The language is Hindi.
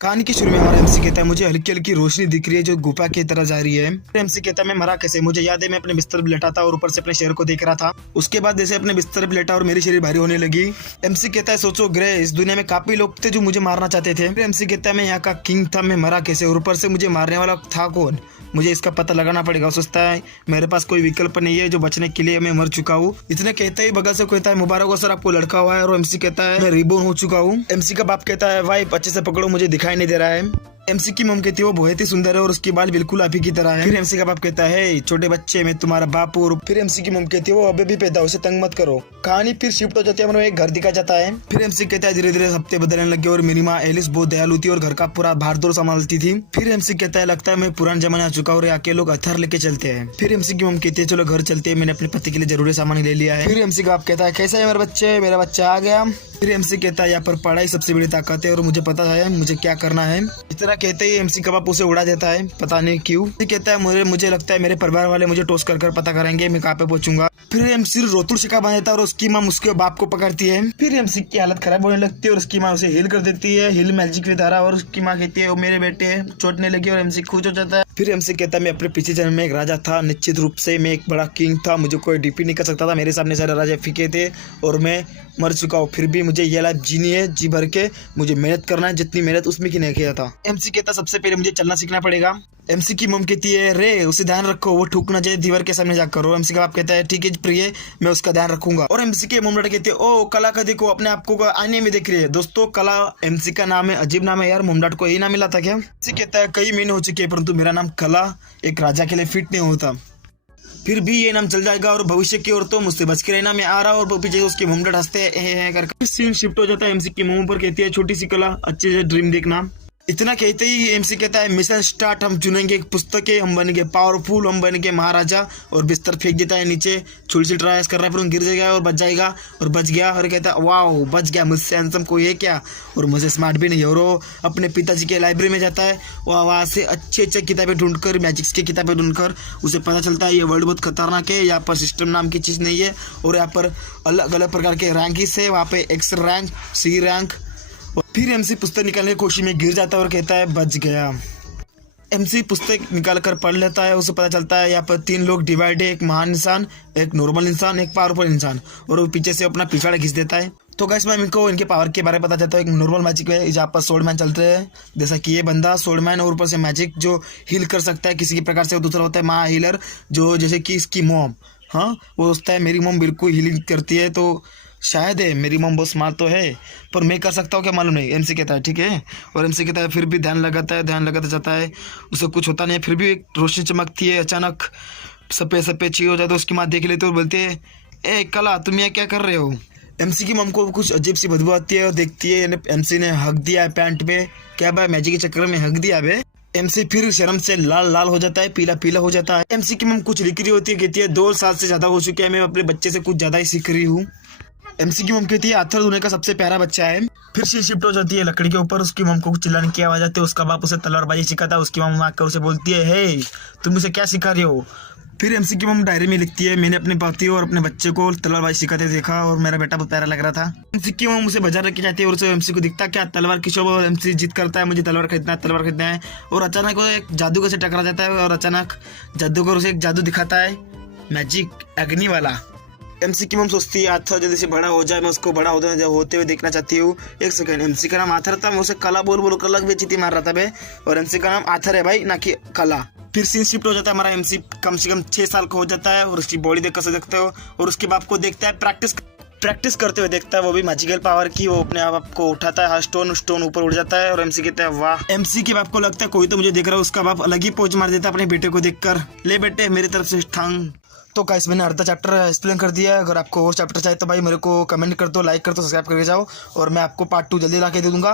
कहानी के शुरू में हमारा एमसी कहता है मुझे हल्की हल्की रोशनी दिख रही है जो गुफा की तरह जा रही है। एमसी कहता है मैं मरा कैसे? मुझे याद है मैं अपने बिस्तर पर लेटा था और ऊपर से अपने शहर को देख रहा था। उसके बाद जैसे अपने बिस्तर पर लेटा और मेरी शरीर भारी होने लगी। एमसी कहता है सोचो ग्रे, इस दुनिया में काफी लोग थे जो मुझे मारना चाहते थे। एमसी कहता है मैं यहाँ का किंग था, मैं मरा कैसे और ऊपर से मुझे मारने वाला था कौन? मुझे इसका पता लगाना पड़ेगा। सोचता है मेरे पास कोई विकल्प नहीं है, जो बचने के लिए मैं मर चुका हूँ। इतने कहते ही बगल से कहता है मुबारक हो सर, आपको लड़का हुआ है। और एमसी कहता है मैं रिबोर्न हो चुका हूँ। एमसी का बाप कहता है वाइफ अच्छे से पकड़ो, मुझे दिखाई नहीं दे रहा है। एमसी की मम कहती है वो बहुत ही सुंदर है और उसकी बाल बिल्कुल आप ही की तरह है। फिर एमसी का बाप कहता है छोटे बच्चे मैं तुम्हारा बाप हूँ। फिर एमसी की मम कहती है वो अभी भी पैदा, उसे तंग मत करो। कहानी फिर शिफ्ट हो जाती है, एक घर दिखा जाता है। फिर एमसी कहता है धीरे धीरे हफ्ते बदलने लगे और मेरी माँ एलिस बहुत दयालु थी और घर का पूरा भार दौड़ संभालती थी। फिर एमसी कहता है लगता है मैं पुराने जमाने आ चुका और आके लोग हथियार लेके चलते हैं। फिर एमसी की मम कहती है चलो घर चलते हैं, मैंने अपने पति के लिए जरूरी सामान ले लिया है। फिर एमसी का बाप कहता है कैसा है मेरे बच्चे, मेरा बच्चा आ गया। फिर एमसी कहता है यहाँ पर पढ़ाई सबसे बड़ी ताकत है और मुझे पता है मुझे क्या करना है। इतना कहते ही एमसी का बाप उसे उड़ा देता है, पता नहीं क्यों। कहता है मुझे लगता है मेरे परिवार वाले मुझे टोस कर पता करेंगे मैं कहाँ पे पहुंचूंगा। फिर एमसी रोतुल शिका बांधता है और उसकी माँ उसके बाप को पकड़ती है। फिर एमसी की हालत खराब होने लगती है और उसकी माँ उसे हील कर देती है, हील मैजिक के द्वारा। और उसकी माँ कहती है वो मेरे बेटे चोटने लगी और एमसी खुश हो जाता है। फिर एमसी कहता है मैं अपने पीछे जन्म में एक राजा था, निश्चित रूप से मैं एक बड़ा किंग था, मुझे कोई डीपी नहीं कर सकता था, मेरे सामने सारे राजा फीके थे और मैं मर चुका हूँ। फिर भी मुझे ये लाइफ जीनी है, जी भर के मुझे मेहनत करना है, जितनी मेहनत उसमें की नहीं किया था। एमसी कहता सबसे पहले मुझे चलना सीखना पड़ेगा। एमसी की मम कहती है रे उसे ध्यान रखो, वो ठुकना चाहिए दीवार के सामने जाकर। और एमसी का बाप कहता है ठीक है प्रिय, मैं उसका ध्यान रखूंगा। और एमसी के मम लड़के कहते हैं ओ कला का देखो, अपने आप को आईने में देख रही है। दोस्तों कला एमसी का नाम है, अजीब नाम है यार, मोमडाट को यही नाम मिला था क्या? एमसी कहता है कई महीने हो चुके हैं परंतु मेरा नाम कला एक राजा के लिए फिट नहीं होता, फिर भी ये नाम चल जाएगा और भविष्य की ओर तो मुझसे बच के रहना। मैं आ रहा और पीछे उसके मुंडट हंसते हैं करके सीन शिफ्ट हो जाता है। एमसी की मुंह पर कहती है छोटी सी कला अच्छे से ड्रीम देखना। इतना कहते ही एमसी कहता है मिशन स्टार्ट, हम चुनेंगे एक पुस्तकें, हम बनेंगे पावरफुल, हम बनेंगे महाराजा। और बिस्तर फेंक देता है नीचे, छोटी सी ट्राई कर रहा है पर गिर जाएगा और बच जाएगा और बच गया। और कहता है वाह बच गया, मुझसे हैंडसम कोई है क्या और मुझे स्मार्ट भी नहीं है। और वो अपने पिताजी के लाइब्रेरी में जाता है, वहाँ से अच्छी अच्छी किताबें ढूंढकर, मैजिक्स की किताबें ढूंढकर उसे पता चलता है ये वर्ल्ड बहुत खतरनाक है, यहाँ पर सिस्टम नाम की चीज़ नहीं है और यहाँ पर अलग अलग प्रकार के रैंकिस है, वहाँ पे एक्स रैंक, सी रैंक। फिर एमसी पुस्तक निकालने की कोशिश में गिर जाता है और कहता है बच गया। एमसी पुस्तक निकाल कर पढ़ लेता है, उसे पता चलता है यहाँ पर 3 लोग डिवाइड है, एक महान इंसान, एक नॉर्मल इंसान, एक पावरफुल इंसान। और वो पीछे से अपना पिछाड़ा खींच देता है। तो गाइस मैं इनको इनके पावर के बारे में पता चलता है। एक नॉर्मल मैजिक है जहाँ पर सोल्ड मैन चलते हैं, जैसा कि ये बंदा सोल्ड मैन, और ऊपर से मैजिक जो हील कर सकता है किसी भी प्रकार से। दूसरा होता है महा हीलर जो जैसे कि इसकी मॉम, हाँ वो सोचता है मेरी मॉम बिल्कुल हीलिंग करती है तो शायद है मेरी मॉम बहुत स्मार्ट तो है पर मैं कर सकता हूँ क्या मालूम नहीं। एमसी कहता है ठीक है। और एमसी कहता है फिर भी ध्यान लगाता जाता है, उसे कुछ होता नहीं है। फिर भी एक रोशनी चमकती है, अचानक सफ़ेद सफ़ेद चीज़ हो जाता है। उसकी माँ देख लेती है और बोलती है ए कला तुम यहाँ क्या कर रहे हो? एमसी की मम को कुछ अजीब सी बदबू आती है और देखती है एमसी ने हक दिया है पैंट पे। क्या भाई मैजिक के चक्कर में हक दिया बे? एमसी फिर शर्म से लाल लाल हो जाता है, पीला पीला हो जाता है। एमसी की मम कुछ लिख रही होती है, कहती है 2 साल से ज़्यादा हो चुके हैं, मैं अपने बच्चे से कुछ ज़्यादा ही सीख रही हूँ। एमसी की मम कहती है आथर दुनिया का सबसे प्यारा बच्चा है। फिर से शिफ्ट हो जाती है लकड़ी के ऊपर, उसकी मम को चिल्लाने की आवाज आती है। उसका बाप उसे तलवारबाजी सिखाता है। उसकी मम आकर उसे बोलती है हे तुम उसे क्या सिखा रहे हो? फिर एमसी की मम डायरी में लिखती है मैंने अपने पति और अपने बच्चे को तलवारबाजी सिखाते देखा और मेरा बेटा बहुत प्यारा लग रहा था। एमसी की मम उसे बाजार लेके जाती है और उसे एमसी को दिखता क्या तलवार की शोभा। और एमसी जिद करता है मुझे तलवार खरीदना है। और अचानक वो एक जादूगर से टकरा जाता है और अचानक जादूगर उसे एक जादू दिखाता है, मैजिक अग्नि वाला। एमसी की मम सोचती है आथर जल्दी से बड़ा हो जाए, मैं उसको बड़ा होते हुए देखना चाहती हूँ। एक सेकंड, एमसी का नाम आथर था, मैं उसे कला बोल कला बेचती मार रहा था बे। और एमसी का नाम आथर है भाई, ना कि कला। फिर सीन शिफ्ट हो जाता है, हमारा एमसी कम से कम 6 साल का हो जाता है और उसकी बॉडी देख कर देखते हो और उसके बाप को देखता है प्रैक्टिस करते हुए देखता है, वो भी मैजिकल पावर की। वो अपने आप को उठाता है, स्टोन ऊपर उड़ जाता है और एमसी कहता है वाह। एमसी के बाप को लगता है कोई तो मुझे देख रहा है, उसका बाप अलग ही पोज मार देता है अपने बेटे को देखकर, ले बेटे मेरी तरफ से ठांग। तो गाइस मैंने अर्धा चैप्टर एक्सप्लेन कर दिया है। अगर आपको और चैप्टर चाहिए तो भाई मेरे को कमेंट कर दो, लाइक कर दो, सब्सक्राइब करके जाओ और मैं आपको पार्ट 2 जल्दी ला के दे दूंगा।